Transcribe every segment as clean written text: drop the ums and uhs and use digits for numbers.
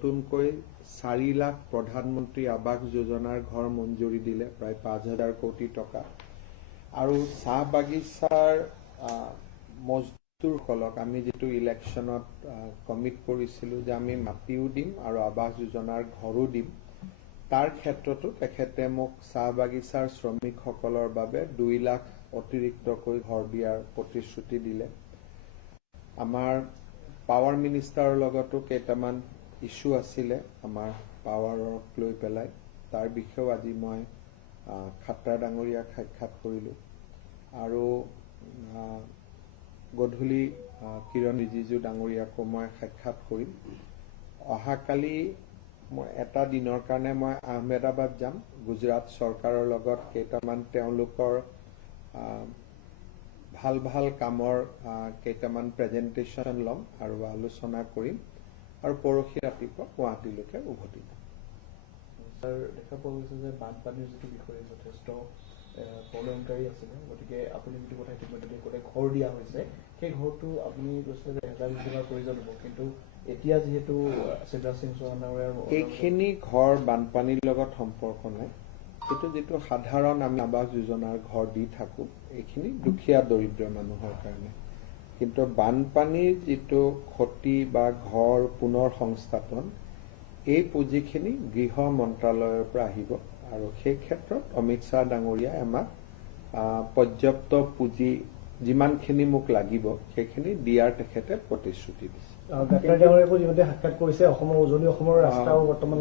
নতুনকৈ 4 লাখ প্ৰধানমন্ত্ৰী আৱাস যোজনাৰ ঘৰ মঞ্জুৰি দিলে প্ৰায় 5,000 কোটি টকা আৰু চাহ বাগিচাৰ মজদুৰসকলক আমি যেটো ইলেকশ্যনত কমিট কৰিছিলো যে আমি মাটিও দিম আৰু আৱাস যোজনাৰ ঘৰো দিম তাৰ ক্ষেত্ৰতো তেখেতে মোক চাহ বাগিচাৰ শ্ৰমিকসকলৰ বাবে 2 লাখ অতিৰিক্তকৈ ঘৰ দিয়াৰ প্ৰতিশ্ৰুতি দিলে আমাৰ পাৱাৰ মিনিষ্টাৰৰ লগতো কেইটামান ইস্যু আছিলে আমাৰ পাৱাৰক লৈ পেলাই তাৰ বিষয়েও আজি মই খাট্টাৰ ডাঙৰীয়াক সাক্ষাৎ কৰিলো আৰু গধূলি কিৰণ ৰিজিজু ডাঙৰীয়াকো মই সাক্ষাৎ কৰিম অহাকালি মই এটা দিনৰ কাৰণে মই আহমেদাবাদ যাম গুজৰাট চৰকাৰৰ লগত কেইটামান তেওঁলোকৰ ভাল কামৰ কেইটামান প্ৰেজেন্টেশন লম আৰু আলোচনা কৰিম আৰু পৰহি ৰাতিপুৱা গুৱাহাটীলৈকে উভতি যাম স্যাৰ দেখা পোৱা গৈছে যে বানপানীৰ যিটো বিষয়ে যথেষ্ট প্ৰব্লেমকাৰী আছিলে গতিকে আপুনি যিটো কথা ইতিমধ্যে ক'লে ঘৰ দিয়া হৈছে সেই ঘৰটো আপুনি কৈছে যে 1000 প্ৰয়োজন হ'ব কিন্তু এতিয়া যিহেতু শিৱৰাজ সিং চৌহানৰ এইখিনি ঘৰ বানপানীৰ লগত সম্পৰ্ক নাই এইটো যেটো সাধাৰণ আমি আৱাস যোজনাৰ ঘৰ দি থাকো এইখিনি দুখীয়া দৰিদ্ৰ মানুহৰ কাৰণে কিন্তু বানপানীৰ যেটো ক্ষতি বা ঘৰ পুনৰ সংস্থাপন এই পুঁজিখিনি গৃহ মন্ত্ৰালয়ৰ পৰা আহিব আৰু সেই ক্ষেত্ৰত অমিত শ্বাহ ডাঙৰীয়াই আমাক পৰ্যাপ্ত পুঁজি যিমানখিনি মোক লাগিব সেইখিনি দিয়াৰ তেখেতে প্ৰতিশ্ৰুতি দিছে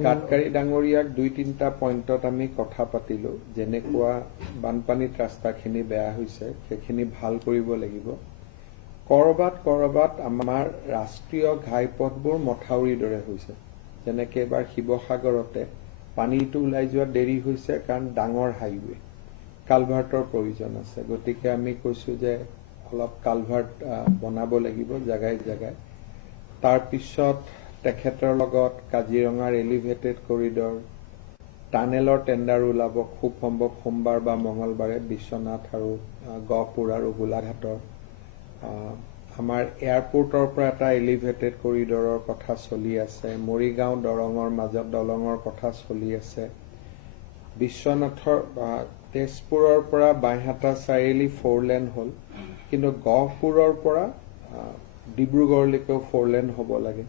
গাডকাৰী ডাঙৰীয়াক 2-3টা পইণ্টত আমি কথা পাতিলো যেনেকুৱা বানপানীত ৰাস্তাখিনি বেয়া হৈছে সেইখিনি ভাল কৰিব লাগিব কৰবাত আমাৰ ৰাষ্ট্ৰীয় ঘাইপথবোৰ মথাউৰিৰ দৰে হৈছে যেনেকৈ এবাৰ শিৱসাগৰতে পানীটো ওলাই যোৱা দেৰি হৈছে কাৰণ ডাঙৰ হাইৱে কালভাৰ্টৰ প্ৰয়োজন আছে গতিকে আমি কৈছো যে অলপ কালভাৰ্ট বনাব লাগিব জাগাই তাৰ পিছত তেখেতৰ লগত কাজিৰঙাৰ এলিভেটেড কৰিডৰ টানেলৰ টেণ্ডাৰ ওলাব খুব সম্ভৱ সোমবাৰ বা মঙ্গলবাৰে বিশ্বনাথ আৰু গহপুৰ আৰু গোলাঘাটৰ আমাৰ এয়াৰপোৰ্টৰ পৰা এটা এলিভেটেড কৰিডৰৰ কথা চলি আছে মৰিগাঁও দৰঙৰ মাজত দলঙৰ কথা চলি আছে বিশ্বনাথৰ তেজপুৰৰ পৰা বাইহাটা চাৰিআলি 4 লেন হ'ল কিন্তু গহপুৰৰ পৰা ডিব্ৰুগড়লৈকেও 4 লেন হ'ব লাগে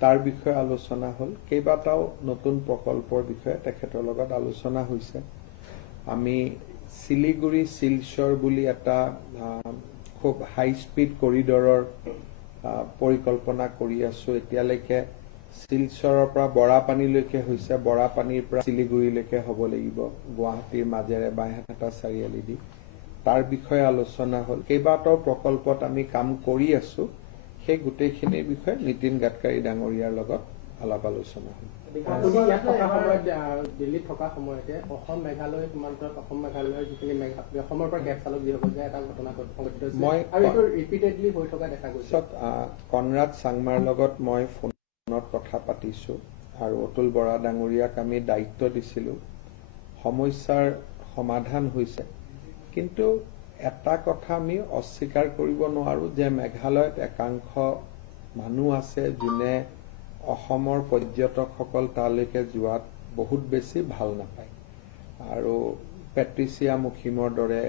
তাৰ বিষয়ে আলোচনা হ'ল কেইবাটাও নতুন প্ৰকল্পৰ বিষয়ে তেখেতৰ লগত আলোচনা হৈছে আমি শিলিগুৰি শিলচৰ বুলি এটা খুব হাই স্পীড কৰিডৰৰ পৰিকল্পনা কৰি আছো এতিয়ালৈকে শিলচৰৰ পৰা বৰাপানীলৈকে হৈছে বৰাপানীৰ পৰা শিলিগুৰিলৈকে হ'ব লাগিব গুৱাহাটীৰ মাজেৰে বাইহাটা চাৰিআলি দি তাৰ বিষয়ে আলোচনা হ'ল কেইবাটাও প্ৰকল্পত আমি কাম কৰি আছো সেই গোটেইখিনিৰ বিষয়ে নীতিন গাডকাৰী ডাঙৰীয়াৰ লগত আলাপ আলোচনা হ'ল দিল্লীত থকা সময়তে অসম মেঘালয় সীমান্তত অসম মেঘালয়ৰ যিখিনি অসমৰ পৰা গেছ চালক যিসকল যায় এটা ঘটনা সংঘটিত হৈছে আৰু এইটো ৰিপিটেডলি হৈ থকা দেখা গৈছে কনৰাড চাংমাৰ লগত মই ফোনত কথা পাতিছো আৰু অতুল বৰা ডাঙৰীয়াক আমি দায়িত্ব দিছিলো সমস্যাৰ সমাধান হৈছে কিন্তু এটা কথা আমি অস্বীকাৰ কৰিব নোৱাৰো যে মেঘালয়ত একাংশ মানুহ আছে যোনে অসমৰ পৰ্যটকসকল তালৈকে যোৱাত বহুত বেছি ভাল নাপায় আৰু পেট্ৰিচিয়া মুখিমৰ দৰে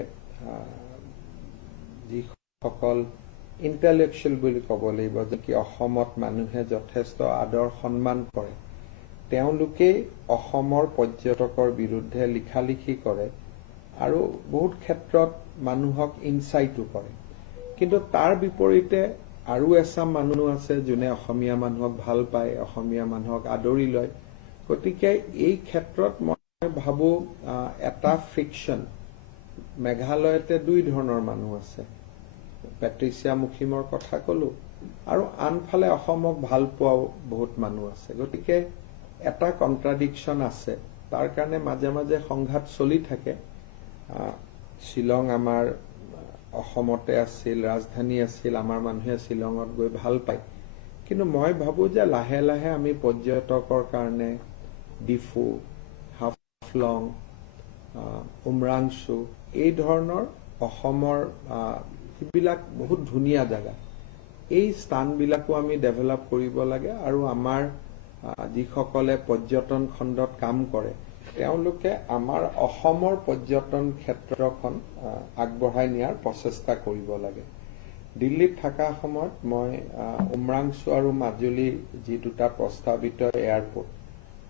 যিসকল ইণ্টেলেকচুৱেল বুলি ক'ব লাগিব যে কি অসমত মানুহে যথেষ্ট আদৰ সন্মান কৰে তেওঁলোকেই অসমৰ পৰ্যটকৰ বিৰুদ্ধে লিখালিখি কৰে আৰু বহুত ক্ষেত্ৰত মানুহক ইনচাইটো কৰে কিন্তু তাৰ বিপৰীতে আৰু এছাম মানুহ আছে যোনে অসমীয়া মানুহক ভাল পায় অসমীয়া মানুহক আদৰি লয় গতিকে এই ক্ষেত্ৰত মই ভাবো এটা ফ্ৰিকশন মেঘালয়তে 2 ধৰণৰ মানুহ আছে পেট্ৰিচিয়া মুখিমৰ কথা কলো আৰু আনফালে অসমক ভাল পোৱাও বহুত মানুহ আছে গতিকে এটা কন্ট্ৰাডিকশন আছে তাৰ কাৰণে মাজে মাজে সংঘাত চলি থাকে শ্বিলং আমাৰ অসমতে আছিল ৰাজধানী আছিল আমাৰ মানুহে শ্বিলঙত গৈ ভাল পায় কিন্তু মই ভাবো যে লাহে লাহে আমি পৰ্যটকৰ কাৰণে ডিফু হাফলং উমৰাংচু এই ধৰণৰ অসমৰ যিবিলাক বহুত ধুনীয়া জাগা এই স্থানবিলাকো আমি ডেভেলপ কৰিব লাগে আৰু আমাৰ যিসকলে পৰ্যটন খণ্ডত কাম কৰে তেওঁলোকে আমাৰ অসমৰ পৰ্যটন ক্ষেত্ৰখন আগবঢ়াই নিয়াৰ প্ৰচেষ্টা কৰিব লাগে। দিল্লীত থকা সময়ত মই উমৰাংচু আৰু মাজুলীৰ যি দুটা প্ৰস্তাৱিত এয়াৰপোৰ্ট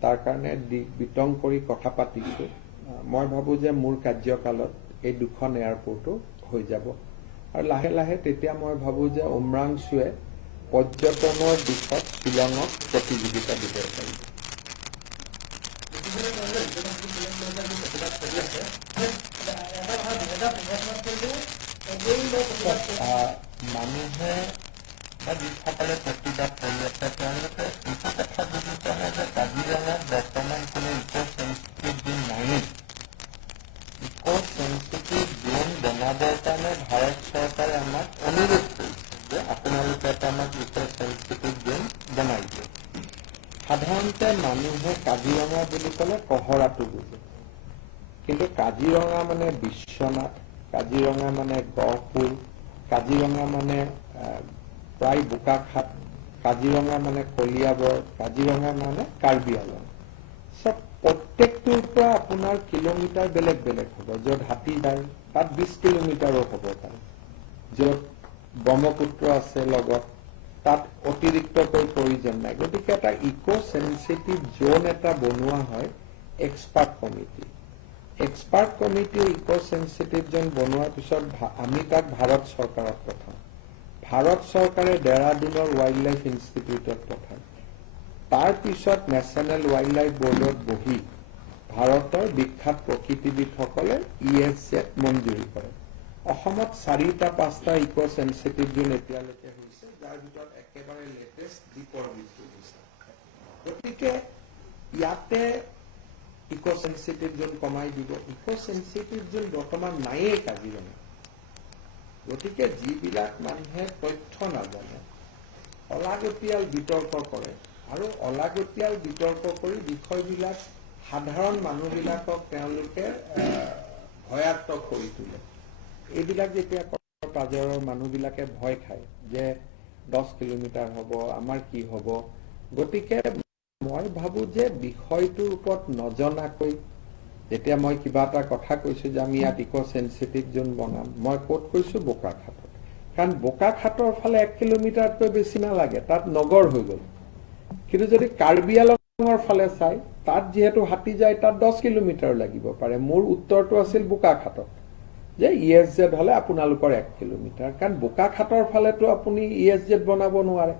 তাৰ কাৰণে বিতং কৰি কথা পাতিছো। মই ভাবো যে মোৰ কাৰ্যকালত এই দুখন এয়াৰপোৰ্টো হৈ যাব আৰু লাহে লাহে তেতিয়া মই ভাবো যে উমৰাংচুৱে পৰ্যটনৰ দিশত শ্বিলঙক প্ৰতিযোগিতা দিব পাৰিব। মানুহে বা যিসকলে প্ৰতিবাদ কৰি আছে তেওঁলোকে এইটো কথা বুজি পোৱা নাই যে কাজিৰঙাত বৰ্তমান কোনো ইক' চেঞ্চিটিভ জোন নায়েই। ইক' চেঞ্চিটিভ জোন বনাবৰ কাৰণে ভাৰত চৰকাৰে আমাক অনুৰোধ কৰিছে যে আপোনালোকে এটা আমাক ইক' চেঞ্চিটিভ জোন বনাই দিয়ে। সাধাৰণতে মানুহে কাজিৰঙা বুলি ক'লে কহৰাটো বুজে, কিন্তু কাজিৰঙা মানে বিশ্বনাথ, কাজিৰঙা মানে গহপুৰ, কাজিৰঙা মানে প্ৰায় বোকাখাট, কাজিৰঙা মানে কলিয়াবৰ, কাজিৰঙা মানে কাৰ্বি আংলং। চব প্ৰত্যেকটোৰ পৰা আপোনাৰ কিলোমিটাৰ বেলেগ বেলেগ হ'ব। য'ত হাতী যায় তাত 20 কিলোমিটাৰো হ'ব পাৰে। য'ত ব্ৰহ্মপুত্ৰ আছে লগত তাত অতিৰিক্তকৈ প্ৰয়োজন নাই। গতিকে এটা ইক' চেঞ্চিটিভ জোন এটা বনোৱা হয় এক্সপাৰ্ট কমিটি। এক্সপাৰ্ট কমিটিয়ে ইক' চেঞ্চিটিভ জোন বনোৱাৰ পিছত আমি তাক ভাৰত চৰকাৰক পঠাওঁ। ভাৰত চৰকাৰে দেৰাদুনৰ ৱাইল্ড লাইফ ইনষ্টিটিউটত পঠায়। তাৰ পিছত নেশ্যনেল ৱাইল্ড লাইফ বৰ্ডত বহি ভাৰতৰ বিখ্যাত প্ৰকৃতিবিদসকলে ESZ মঞ্জুৰি কৰে। অসমত 4-5টা ইক' চেঞ্চিটিভ জোন এতিয়ালৈকে হৈছে, যাৰ ভিতৰত একেবাৰে লেটেষ্ট দ্বীপৰ বিলটো হৈছে। গতিকে ইয়াতে ইক' চেঞ্চিটিভ জোন কমাই দিব। ইক' চেঞ্চিটিভ জোন বৰ্তমান নায়েই কাজিৰঙা। গতিকে যিবিলাক মানুহে তথ্য নাজানে অলাগতিয়াল বিতৰ্ক কৰে আৰু অলাগতিয়াল বিতৰ্ক কৰি বিষয়বিলাক সাধাৰণ মানুহবিলাকক তেওঁলোকে ভয়াত্মক কৰি তোলে। এইবিলাক যেতিয়া পাজৰৰ মানুহবিলাকে ভয় খায় যে 10 কিলোমিটাৰ হ'ব, আমাৰ কি হ'ব। গতিকে মই ভাবো যে বিষয়টোৰ ওপৰত নজনাকৈ যেতিয়া মই কিবা এটা কথা কৈছো যে আমি ইয়াত ইক' চেঞ্চিটিভ জোন বনাম, মই ক'ত কৈছো বোকাখাটত। কাৰণ বোকাখাটৰ ফালে 1 কিলোমিটাৰতকৈ বেছি নালাগে, তাত নগৰ হৈ গ'ল। কিন্তু যদি কাৰ্বি আংলঙৰ ফালে চাই তাত যিহেতু হাতী যায় তাত 10 কিলোমিটাৰ লাগিব পাৰে। মোৰ উত্তৰটো আছিল বোকাখাটত যে ESZ হলে আপোনালোকৰ 1 কিলোমিটাৰ, কাৰণ বোকাখাটৰ ফালেতো আপুনি ESZ বনাব নোৱাৰে।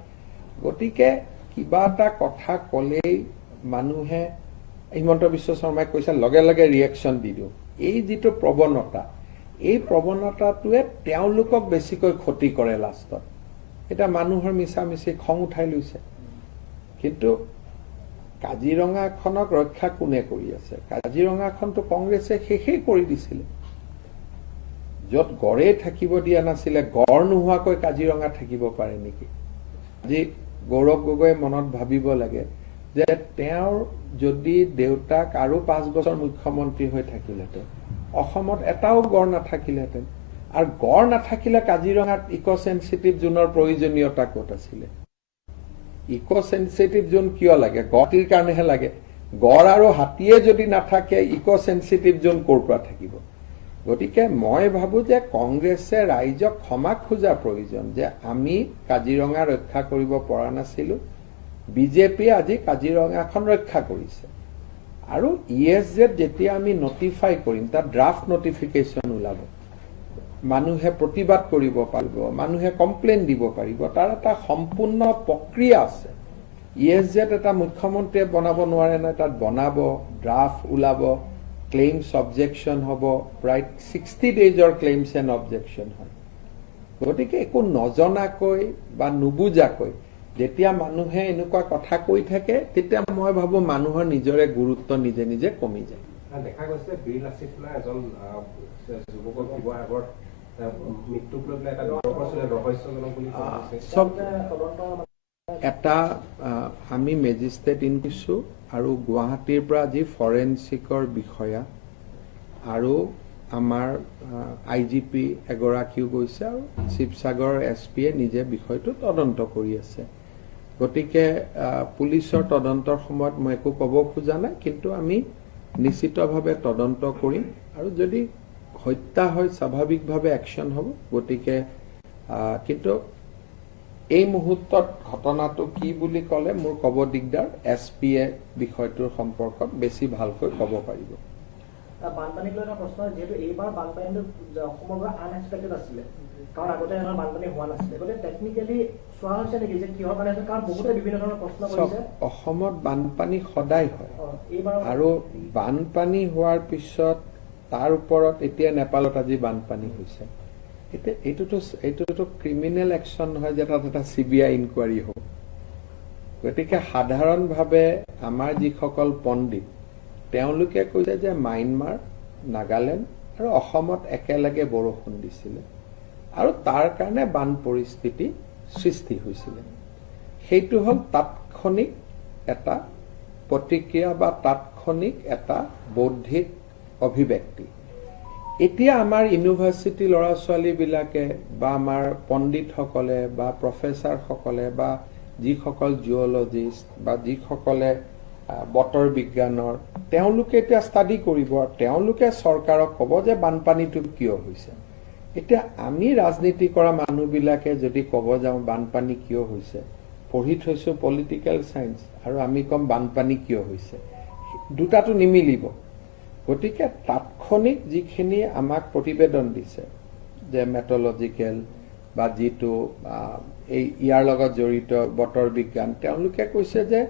গতিকে কিবা এটা কথা ক'লেই মানুহে হিমন্ত বিশ্ব শৰ্মাই কৈছে লগে লগে ৰিয়েকশ্যন দি দিওঁ। এই যিটো প্ৰৱণতা, এই প্ৰৱণতাটোৱে তেওঁলোকক বেছিকৈ ক্ষতি কৰে লাষ্টত। এটা মানুহৰ মিছামিছি খং উঠাই লৈছে। কিন্তু কাজিৰঙাখনক ৰক্ষা কোনে কৰি আছে? কাজিৰঙাখনতো কংগ্ৰেছে শেষেই কৰি দিছিলে। য'ত গড়েই থাকিব দিয়া নাছিলে, গড় নোহোৱাকৈ কাজিৰঙা থাকিব পাৰে নেকি? আজি গৌৰৱ গগৈয়ে মনত ভাবিব লাগে যে তেওঁৰ যদি দেউতাক আৰু 5 বছৰ মুখ্যমন্ত্ৰী হৈ থাকিলেহেঁতেন অসমত এটাও গড় নাথাকিলেহেঁতেন। আৰু গড় নাথাকিলে কাজিৰঙাত ইক' চেঞ্চিটিভ জোনৰ প্ৰয়োজনীয়তা ক'ত আছিলে? ইক' চেঞ্চিটিভ জোন কিয় লাগে? গড়টিৰ কাৰণেহে লাগে। গড় আৰু হাতীয়ে যদি নাথাকে ইক' চেঞ্চিটিভ জোন ক'ৰ পৰা থাকিব? গতিকে মই ভাবো যে কংগ্ৰেছে ৰাইজক ক্ষমা খোজা প্ৰয়োজন যে আমি কাজিৰঙা ৰক্ষা কৰিব পৰা নাছিলো। বিজেপিয়ে আজি কাজিৰঙাখন ৰক্ষা কৰিছে। আৰু ESZ যেতিয়া আমি নটিফাই কৰিম, তাত ড্ৰাফট নটিফিকেশ্যন ওলাব, মানুহে প্ৰতিবাদ কৰিব পাৰিব, মানুহে কমপ্লেইন দিব পাৰিব। তাৰ এটা সম্পূৰ্ণ প্ৰক্ৰিয়া আছে। ESZ এটা মুখ্যমন্ত্ৰীয়ে বনাব নোৱাৰে নহয়, তাত বনাব, ড্ৰাফট ওলাব, ক্লেইমছ অবজেকশ্যন হ'ব, প্ৰায় 60 ডেইজৰ ক্লেইমছ এণ্ড অবজেকশ্যন হয়। গতিকে একো নজনাকৈ বা নুবুজাকৈ যেতিয়া মানুহে এনেকুৱা কথা কৈ থাকে তেতিয়া মই ভাবো মানুহৰ নিজৰে গুৰুত্ব নিজে নিজে কমি যায়। দেখা গৈছে বীৰ লাচিত ফুকনৰ এজন যুৱকৰ শিৱসাগৰত মৃত্যুক লৈ পেলাই এটা ৰহস্যজনক বুলি এটা আমি মেজিষ্ট্ৰেট ইনকুইছো আৰু গুৱাহাটীৰ পৰা আজি ফৰেনচিকৰ বিষয়া আৰু আমাৰ IGP এগৰাকীও গৈছে আৰু শিৱসাগৰ SPয়ে নিজে বিষয়টো তদন্ত কৰি আছে। গতিকে পুলিচৰ তদন্তৰ সময়ত মই একো ক'ব খোজা নাই, কিন্তু আমি নিশ্চিতভাৱে তদন্ত কৰিম আৰু যদি হত্যা হয় স্বাভাৱিকভাৱে একশ্যন হ'ব। গতিকে কিন্তু এই মুহূৰ্তত ঘটনাটো কি বুলি ক'লে মোৰ ক'ব দিগদাৰ, SPয়ে বিষয়টোৰ সম্পৰ্কত বেছি ভালকৈ ক'ব পাৰিব। বানপানীক লৈ এটা প্ৰশ্ন, যিহেতু এইবাৰ বানপানীটো অসমৰ পৰা আনএক্সপেক্টেড আছিলে, কাৰণ আগতে এনেকুৱা বানপানী হোৱা নাছিলে, গতিকে টেকনিকেলি চোৱা হৈছে নেকি যে কিহৰ কাৰণে হৈছে? কাৰণ বহুতে বিভিন্ন ধৰণৰ প্ৰশ্ন কৰিছে। অসমত বানপানী সদায় হয়, এইবাৰ আৰু বানপানী হোৱাৰ পিছত তাৰ ওপৰত এতিয়া নেপালত আজি বানপানী হৈছে, এতিয়া এইটোতো ক্ৰিমিনেল একশ্যন নহয় যে তাত এটা CBI ইনকুৱাৰী হ'ব। গতিকে সাধাৰণভাৱে আমাৰ যিসকল পণ্ডিত তেওঁলোকে কৈছে যে ম্যানমাৰ, নাগালেণ্ড আৰু অসমত একেলগে বৰষুণ দিছিলে আৰু তাৰ কাৰণে বান পৰিস্থিতি সৃষ্টি হৈছিলে। সেইটো হ'ল তাৎক্ষণিক এটা প্ৰতিক্ৰিয়া বা তাৎক্ষণিক এটা বৌদ্ধিক অভিব্যক্তি। এতিয়া আমাৰ ইউনিভাৰ্চিটি ল'ৰা ছোৱালীবিলাকে বা আমাৰ পণ্ডিতসকলে বা প্ৰফেচাৰসকলে বা যিসকল জিঅ'লজিষ্ট বা যিসকলে বতৰ বিজ্ঞানৰ, তেওঁলোকে এতিয়া ষ্টাডি কৰিব আৰু তেওঁলোকে চৰকাৰক ক'ব যে বানপানীটো কিয় হৈছে। এতিয়া আমি ৰাজনীতি কৰা মানুহবিলাকে যদি ক'ব যাওঁ বানপানী কিয় হৈছে, পঢ়ি থৈছো পলিটিকেল চায়েন্স, আৰু আমি ক'ম বানপানী কিয় হৈছে, দুটাটো নিমিলিব। গতিকে তাৎক্ষণিক যিখিনি আমাক প্ৰতিবেদন দিছে যে মেট্ৰলজিকেল বা যিটো ইয়াৰ লগত জড়িত বতৰ বিজ্ঞান, তেওঁলোকে কৈছে যে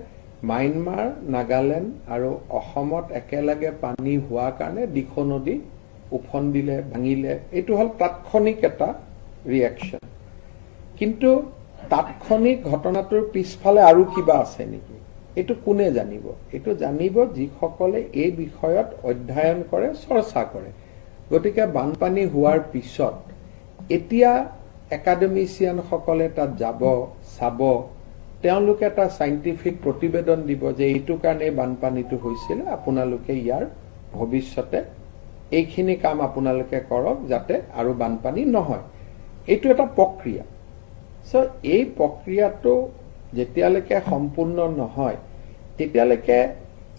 ম্যানমাৰ, নাগালেণ্ড আৰু অসমত একেলগে পানী হোৱাৰ কাৰণে দিখৌ নদী উফন্দিলে, ভাঙিলে। এইটো হ'ল তাৎক্ষণিক এটা ৰিয়েকশ্যন। কিন্তু তাৎক্ষণিক ঘটনাটোৰ পিছফালে আৰু কিবা আছে নেকি, এইটো কোনে জানিব? এইটো জানিব যিসকলে এই বিষয়ত অধ্যয়ন কৰে, চৰ্চা কৰে। গতিকে বানপানী হোৱাৰ পিছত এতিয়া একাডেমিচিয়ানসকলে তাত যাব, চাব, তেওঁলোকে এটা চাইণ্টিফিক প্ৰতিবেদন দিব যে এইটো কাৰণে বানপানীটো হৈছিল, আপোনালোকে ইয়াৰ ভৱিষ্যতে এইখিনি কাম আপোনালোকে কৰক যাতে আৰু বানপানী নহয়। এইটো এটা প্ৰক্ৰিয়া। এই প্ৰক্ৰিয়াটো যেতিয়ালৈকে সম্পূৰ্ণ নহয় তেতিয়ালৈকে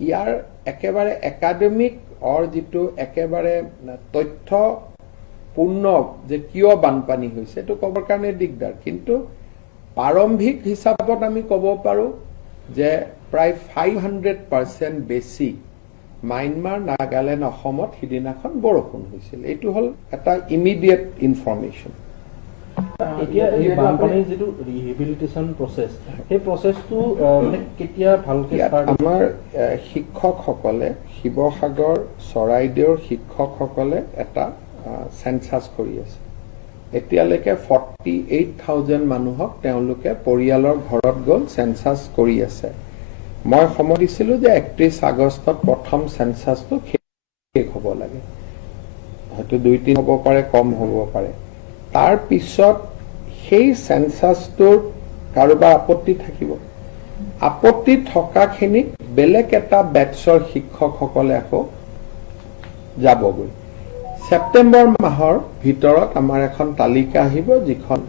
ইয়াৰ একেবাৰে একাডেমিক যিটো একেবাৰে তথ্যপূৰ্ণ যে কিয় বানপানী হৈছে এইটো ক'বৰ কাৰণে দিগদাৰ। কিন্তু প্ৰাৰম্ভিক হিচাপত আমি ক'ব পাৰো যে প্ৰায় 500% বেছি ম্যানমাৰ, নাগালেণ্ড, অসমত সিদিনাখন বৰষুণ হৈছিল। এইটো হ'ল এটা ইমিডিয়েট ইনফৰমেশ্যন। এতিয়া এই বানপানীৰ যিটো ৰিহেবিলিটেশ্যন প্ৰচেছ, সেই প্ৰচেছটো কেতিয়া ভালকৈ আমাৰ শিক্ষকসকলে, শিৱসাগৰ, চৰাইদেউৰ শিক্ষকসকলে এটা চেনচাছ কৰি আছে। এতিয়ালৈকে 48,000 মানুহক তেওঁলোকে পৰিয়ালৰ ঘৰত গ'ল চেনচাছ কৰি আছে। মই সময় দিছিলো যে 31 আগষ্টত প্ৰথম চেনচাছটো শেষ হ'ব লাগে, হয়তো 2-3 হ'ব পাৰে, কম হ'ব পাৰে। তাৰ পিছত সেই চেনচাছটোৰ কাৰোবাৰ আপত্তি থাকিব, আপত্তি থকাখিনিক বেলেগ এটা বেটছৰ শিক্ষকসকলে আকৌ যাবগৈ। ছেপ্টেম্বৰ মাহৰ ভিতৰত আমাৰ এখন তালিকা আহিব, যিখন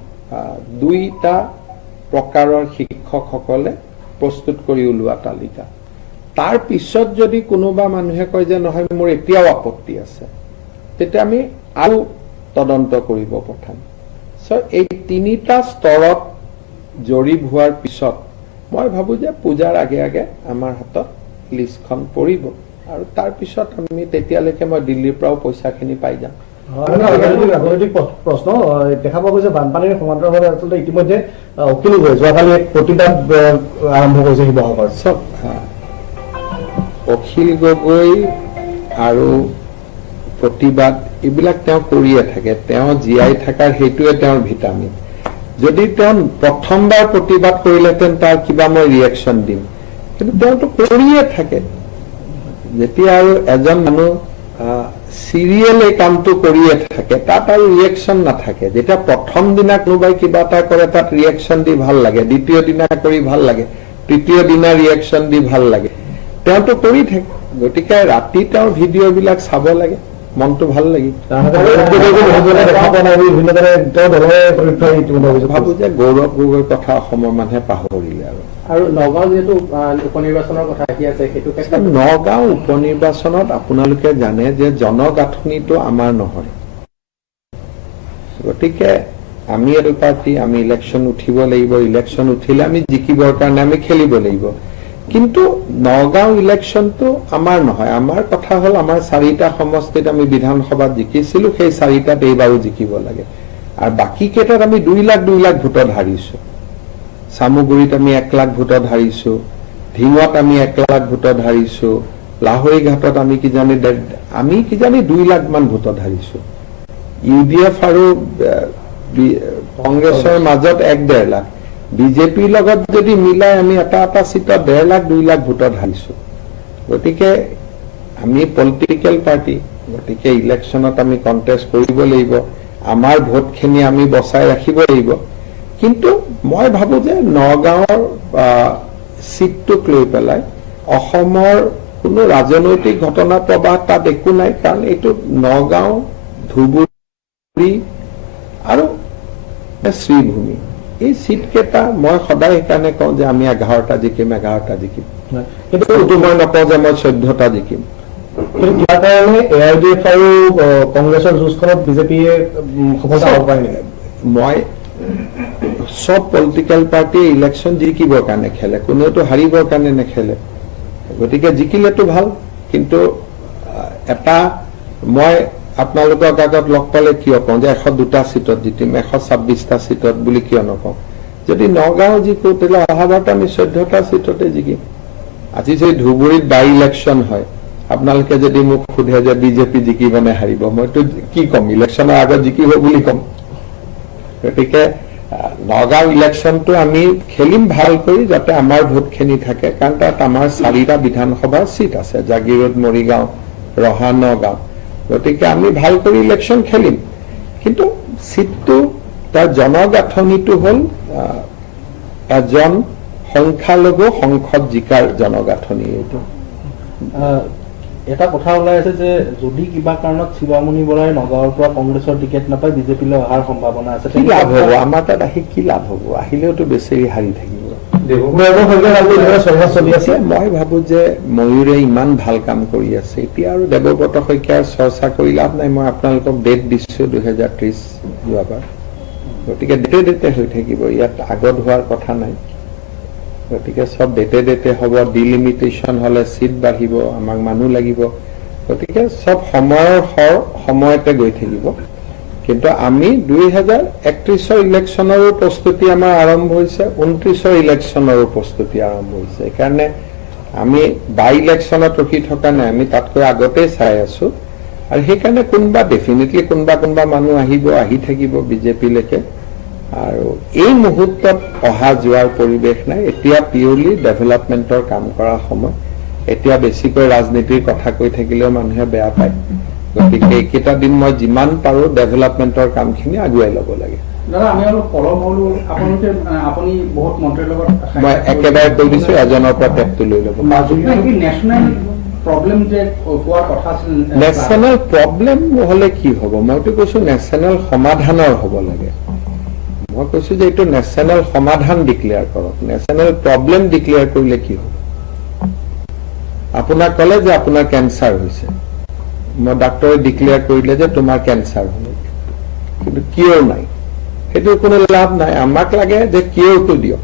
2টা প্ৰকাৰৰ শিক্ষকসকলে প্ৰস্তুত কৰি ওলোৱা তালিকা। তাৰ পিছত যদি কোনোবা মানুহে কয় যে নহয় মোৰ এতিয়াও আপত্তি আছে, তেতিয়া আমি আৰু তদন্ত কৰিব পঠাম। এই 3টা স্তৰত জৰীপ হোৱাৰ পিছত মই ভাবো যে পূজাৰ আগে আগে আমাৰ হাতত লিষ্টখন পৰিব, আৰু তাৰ পিছত আমি তেতিয়ালৈকে মই দিল্লীৰ পৰাও পইচাখিনি পাই যাম। ৰাজনৈতিক প্ৰশ্ন দেখা পোৱা গৈছে বানপানীৰ সমান্তৰালভাৱে আচলতে ইতিমধ্যে অখিল গগৈ যোৱাকালি প্ৰতিবাদ আৰম্ভ কৰিছে শিৱসাগৰ। অখিল গগৈ আৰু প্ৰতিবাদ এইবিলাক তেওঁ কৰিয়ে থাকে, তেওঁ জীয়াই থকাৰ সেইটোৱে তেওঁৰ ভিটামিন। যদি তেওঁ প্ৰথমবাৰ প্ৰতিবাদ কৰিলেহেঁতেন তাৰ কিবা মই ৰিয়েকশ্যন দিম, কিন্তু তেওঁতো কৰিয়ে থাকে। যেতিয়া আৰু এজন মানুহ চিৰিয়েল এই কামটো কৰিয়ে থাকে তাত আৰু ৰিয়েকশ্যন নাথাকে। যেতিয়া প্ৰথম দিনা কোনোবাই কিবা এটা কৰে তাত ৰিয়েকশ্যন দি ভাল লাগে, দ্বিতীয় দিনা কৰি ভাল লাগে, তৃতীয় দিনা ৰিয়েকশ্যন দি ভাল লাগে, তেওঁতো কৰি থাকে। গতিকে ৰাতি তেওঁৰ ভিডিঅ'বিলাক চাব লাগে, মনটো ভাল লাগিল। ভাবো যে গৌৰৱ গগৈৰ কথা অসমৰ মানুহে পাহৰিলে আৰু নগাঁও যিহেতু উপনিৰ্বাচনৰ কথা আহি আছে সেইটো ক্ষেত্ৰত নগাঁও উপনিৰ্বাচনত আপোনালোকে জানে যে জনগাঁথনিটো আমাৰ নহয়, গতিকে আমি এইটো পাৰ্টি, আমি ইলেকশ্যন উঠিব লাগিব, ইলেকশ্যন উঠিলে আমি জিকিবৰ কাৰণে আমি খেলিব লাগিব, কিন্তু নগাঁও ইলেকশ্যনটো আমাৰ নহয়। আমাৰ কথা হ'ল আমাৰ 4টা সমষ্টিত আমি বিধানসভাত জিকিছিলো, সেই 4টাত এইবাৰো জিকিব লাগে, আৰু বাকী কেইটাত আমি 2 লাখ ভোটত হাৰিছো। চামুগুৰিত আমি 1 লাখ ভোটত হাৰিছো, ঢিঙত আমি 1 লাখ ভোটত হাৰিছো, লাহৰীঘাটত আমি কিজানি 2 লাখ মান ভোটত হাৰিছো। UDF আৰু কংগ্ৰেছৰ মাজত 1-1.5 লাখ, বিজেপিৰ লগত যদি মিলাই আমি এটা চিটত 1.5 লাখ 2 লাখ ভোটত হাৰিছো। গতিকে আমি পলিটিকেল পাৰ্টি, গতিকে ইলেকশ্যনত আমি কণ্টেষ্ট কৰিব লাগিব, আমাৰ ভোটখিনি আমি বচাই ৰাখিব লাগিব। কিন্তু মই ভাবো যে নগাঁৱৰ চিটটোক লৈ পেলাই অসমৰ কোনো ৰাজনৈতিক ঘটনা প্ৰবাহ তাত একো নাই, কাৰণ এইটো নগাঁও, ধুবুৰী আৰু শ্ৰীভূমি, এই চিট কেইটা মই সদায় সেইকাৰণে কওঁ যে আমি 11টা জিকিম। কিন্তু এইটো মই নকওঁ যে মই 14টা জিকিম। কিন্তু ইয়াৰ কাৰণে AIDF আৰু কংগ্ৰেছৰ যুঁজখনত বিজেপিয়ে সফলতা হ'ব পাৰে নেকি? মই সব পলিটিকেল পাৰ্টিয়ে ইলেকশ্যন জিকিবৰ কাৰণে খেলে, কোনেওতো হাৰিবৰ কাৰণে নেখেলে। গতিকে জিকিলেতো ভাল, কিন্তু এটা মই আপোনালোকক আগত লগ পালে কিয় কওঁ যে 102টা চিটত জিকিম, 126টা চিটত বুলি কিয় নকওঁ? যদি নগাঁও জিকো তেতিয়াহ'লে অহাবাৰত আমি 14টা চিটতে জিকিম। আজি যদি ধুবুৰীত বাই ইলেকশ্যন হয়, আপোনালোকে যদি মোক সোধে যে বিজেপি জিকিব নে হাৰিব, মইতো কি ক'ম? ইলেকশ্যনৰ আগত জিকিব বুলি ক'ম। গতিকে নগাঁও ইলেকশ্যনটো আমি খেলিম ভাল কৰি, যাতে আমাৰ ভোটখিনি থাকে, কাৰণ তাত আমাৰ 4টা বিধানসভাৰ চিট আছে, জাগিৰোড, মৰিগাঁও, ৰহা, নগাঁও। গতিকে আমি ভাল কৰি ইলেকশ্যন খেলিম, কিন্তু চিটটো তাৰ জনগাঁথনিটো হ'ল এজন সংখ্যালঘু সংসদ জিকাৰ জনগাঁথনি। এইটো এটা কথা ওলাই আছে যে যদি কিবা কাৰণত শিৱামণি বৰাই নগাঁৱৰ পৰা কংগ্ৰেছৰ টিকেট নাপায়, বিজেপিলৈ অহাৰ সম্ভাৱনা আছে। কি লাভ হ'ব? আমাৰ তাত আহি কি লাভ হ'ব? আহিলেওতো বেচেৰি হাৰি থাকিব। মই ভাবো যে ময়ূৰে ইমান ভাল কাম কৰি আছে, এতিয়া আৰু দেৱব্ৰত শইকীয়াৰ চৰ্চা কৰি লাভ নাই। মই আপোনালোকক ডেট দিছো 2030 যোৱাবাৰ, গতিকে ডেটে হৈ থাকিব, ইয়াত আগত হোৱাৰ কথা নাই। গতিকে সব ডেটে হ'ব, ডিলিমিটেশ্যন হলে চিট বাঢ়িব, আমাক মানুহ লাগিব, গতিকে সব সময়তে গৈ থাকিব। কিন্তু আমি 2031 ইলেকশ্যনৰো প্ৰস্তুতি আমাৰ আৰম্ভ হৈছে, 29 ইলেকশ্যনৰো প্ৰস্তুতি আৰম্ভ হৈছে। সেইকাৰণে আমি বাই ইলেকশ্যনত ৰখি থকা নাই, আমি তাতকৈ আগতেই চাই আছো। আৰু সেইকাৰণে ডেফিনেটলি কোনোবা মানুহ আহি থাকিব বিজেপিলৈকে। আৰু এই মুহূৰ্তত অহা যোৱাৰ পৰিৱেশ নাই, এতিয়া পিয়ৰলি ডেভেলপমেণ্টৰ কাম কৰাৰ সময়। এতিয়া বেছিকৈ ৰাজনীতিৰ কথা কৈ থাকিলেও মানুহে বেয়া পায়, গতিকে এইকেইটা দিন মই যিমান পাৰো ডেভেলপমেণ্টৰ কামখিনি আগুৱাই ল'ব লাগে। মই একেবাৰে কৈ দিছো, এজনৰ পৰা টেপটো লৈ ল'ব। নেশ্যনেল প্ৰব্লেম হলে কি হ'ব? মইতো কৈছো নেশ্যনেল সমাধানৰ হ'ব লাগে। মই কৈছো যে এইটো নেশ্যনেল সমাধান ডিক্লেয়াৰ কৰক, নেশ্যনেল প্ৰব্লেম ডিক্লেয়াৰ কৰিলে কি হ'ব? আপোনাক ক'লে যে আপোনাৰ কেঞ্চাৰ হৈছে, মই ডাক্তৰে ডিক্লেয়াৰ কৰিলে যে তোমাৰ কেঞ্চাৰ হ'ল, কিন্তু কিয়ৰ নাই, সেইটো কোনো লাভ নাই। আমাক লাগে যে কিয়ৰটো দিয়ক।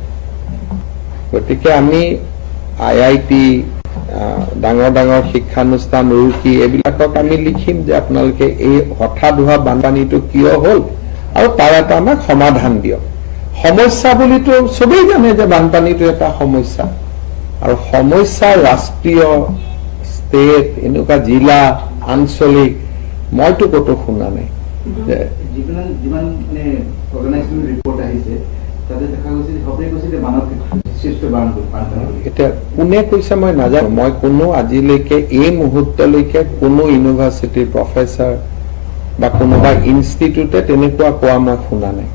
গতিকে আমি IIT, ডাঙৰ শিক্ষানুষ্ঠান, ৰুকি, এইবিলাকক আমি লিখিম যে আপোনালোকে এই হঠাৎ হোৱা বানপানীটো কিয় হ'ল আৰু তাৰ এটা আমাক সমাধান দিয়ক। সমস্যা বুলিতো চবেই জানে যে বানপানীটো এটা সমস্যা, আৰু সমস্যা ৰাষ্ট্ৰীয়, ষ্টেট, এনেকুৱা জিলা, আঞ্চলিক মইতো ক'তো শুনা নাই। যিমান অৰ্গেনাইজমেণ্ট ৰিপৰ্ট আহিছে তাতে দেখা গৈছে যে সবেই কৈছে যে মানৱ সৃষ্ট বানপানী। এতিয়া কোনে কৈছে মই নাজানো, মই কোনো আজিলৈকে এই মুহূৰ্তলৈকে কোনো ইউনিভাৰ্চিটিৰ প্ৰফেচাৰ বা কোনোবা ইনষ্টিটিউটে তেনেকুৱা কোৱা মই শুনা নাই।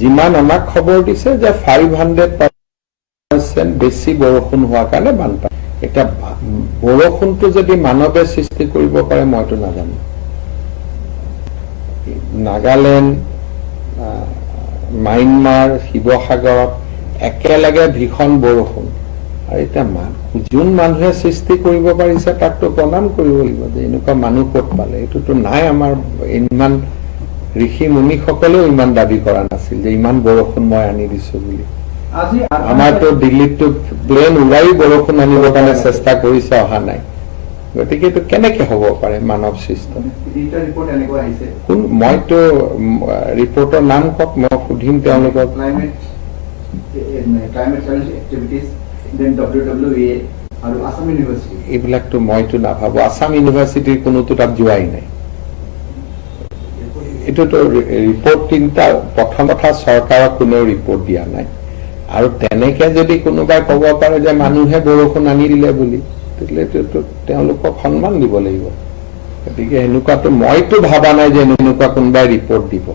যিমান আমাক খবৰ দিছে যে 500% বেছি বৰষুণ হোৱাৰ কাৰণে বানপানী। এতিয়া বৰষুণটো যদি মানৱে সৃষ্টি কৰিব পাৰে মইতো নাজানো। নাগালেণ্ড, মায়ানমাৰ, শিৱসাগৰত একেলগে ভীষণ বৰষুণ, আৰু এতিয়া যোন মানুহে সৃষ্টি কৰিব পাৰিছে তাকতো প্ৰণাম কৰিব লাগিব যে এনেকুৱা মানুহ ক'ত পালে। এইটোতো নাই, আমাৰ ইমান ঋষি মুনিসকলেও ইমান দাবী কৰা নাছিল যে ইমান বৰষুণ মই আনি দিছো বুলি। আজি আমাৰতো দিল্লীততো প্লেন উৰাই বৰষুণ আনিবৰ কাৰণে চেষ্টা কৰিছে, অহা নাই। গতিকে এইটো কেনেকে হ'ব পাৰে মানৱ সৃষ্ট? ৰিপৰ্ট এনেকুৱা আহিছে, মইতো ৰিপৰ্টৰ নাম কওক, মই সুধিম তেওঁলোকক। Climate change activities, then WWE আৰু আসাম ইউনিভাৰ্চিটি। এইবিলাকতো মইতো নাভাবো, আসাম ইউনিভাৰ্চিটিৰ কোনোতো তাত যোৱাই নাই। এইটোতো ৰিপৰ্ট তিনিটা, প্ৰথম কথা চৰকাৰক কোনেও ৰিপৰ্ট দিয়া নাই, আৰু তেনেকে যদি কোনোবাই ক'ব পাৰে যে মানুহে বৰষুণ আনি দিলে বুলি, তেতিয়াহ'লে তেওঁলোকক সন্মান দিব লাগিব। গতিকে এনেকুৱাতো মইতো ভাবা নাই যে এনেকুৱা কোনোবাই ৰিপৰ্ট দিব,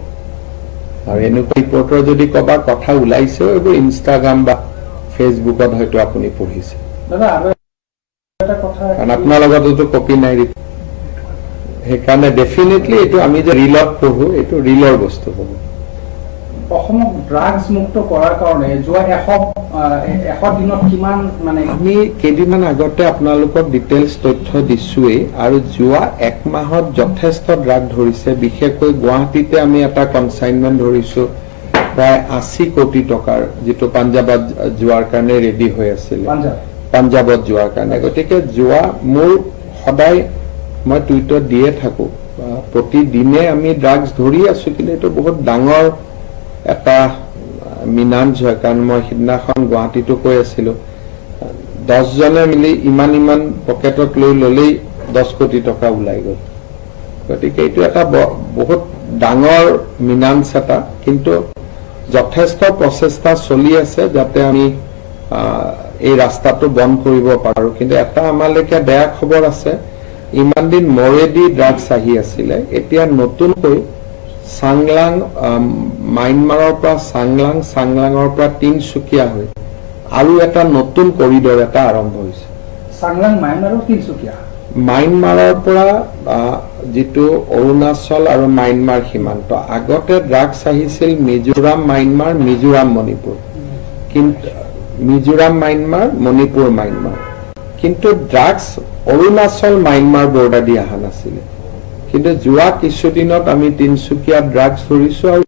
আৰু এনেকুৱা ৰিপৰ্টৰ যদি ক'ৰবাৰ কথা ওলাইছেও এইবোৰ ইনষ্টাগ্ৰাম বা ফেচবুকত হয়তো আপুনি পঢ়িছে, দাদা আৰু এটা কথা, কাৰণ আপোনাৰ লগততো কপি নাই ৰিপৰ্ট। সেইকাৰণে ডেফিনেটলি এইটো আমি যে ৰিলত পঢ়ো, এইটো ৰিলৰ বস্তু হ'ব। অসমক ড্ৰাগছ মুক্ত কৰাৰ কাৰণে যোৱা 100 দিনত কিমান মানে আমি কেইদিনমান আগতে আপোনালোকক ডিটেইলছ তথ্য দিছোৱেই, আৰু যোৱা 1 মাহত যথেষ্ট ড্ৰাগ ধৰিছে। বিশেষকৈ গুৱাহাটীতে আমি এটা কনচাইনমেণ্ট ধৰিছো প্ৰায় 80 কোটি টকাৰ, যিটো পাঞ্জাৱত যোৱাৰ কাৰণে ৰেডি হৈ আছিল, পাঞ্জাৱত যোৱাৰ কাৰণে। গতিকে যোৱা মোৰ সদায় মই টুইটত দিয়ে থাকো, প্ৰতিদিনে আমি ড্ৰাগছ ধৰি আছো, কিন্তু এইটো বহুত ডাঙৰ এটা মিনাঞ্জ হয়। কাৰণ মই সিদিনাখন গুৱাহাটীতো কৈ আছিলো, 10 জনে মিলি ইমান পকেটত লৈ ললেই 10 কোটি টকা ওলাই গ'ল। গতিকে এইটো এটা বহুত ডাঙৰ মিনাঞ্জ এটা, কিন্তু যথেষ্ট প্ৰচেষ্টা চলি আছে যাতে আমি এই ৰাস্তাটো বন্ধ কৰিব পাৰো। কিন্তু এটা আমালৈকে বেয়া খবৰ আছে, ইমান দিন মৰেদি ড্ৰাগছ আহি আছিলে, এতিয়া নতুনকৈ চাংলাং, মায়ানমাৰৰ পৰা চাংলাঙৰ পৰা তিনচুকীয়া হৈ আৰু এটা নতুন কৰিডৰ এটা আৰম্ভ হৈছে। চাংলাং মায়ানমাৰ আৰু তিনচুকীয়া, মায়ানমাৰৰ পৰা যিটো অৰুণাচল আৰু মায়ানমাৰ সীমান্ত, আগতে ড্ৰাগছ আহিছিল মিজোৰাম, মায়ানমাৰ, মিজোৰাম, মণিপুৰ, কিন্তু মিজোৰাম, মায়ানমাৰ, মণিপুৰ, মায়ানমাৰ, কিন্তু ড্ৰাগছ অৰুণাচল মায়ানমাৰ বৰ্ডাৰ দি অহা নাছিলে। কিন্তু যোৱা কিছুদিনত আমি তিনচুকীয়াত ড্ৰাগছ ধৰিছো, আৰু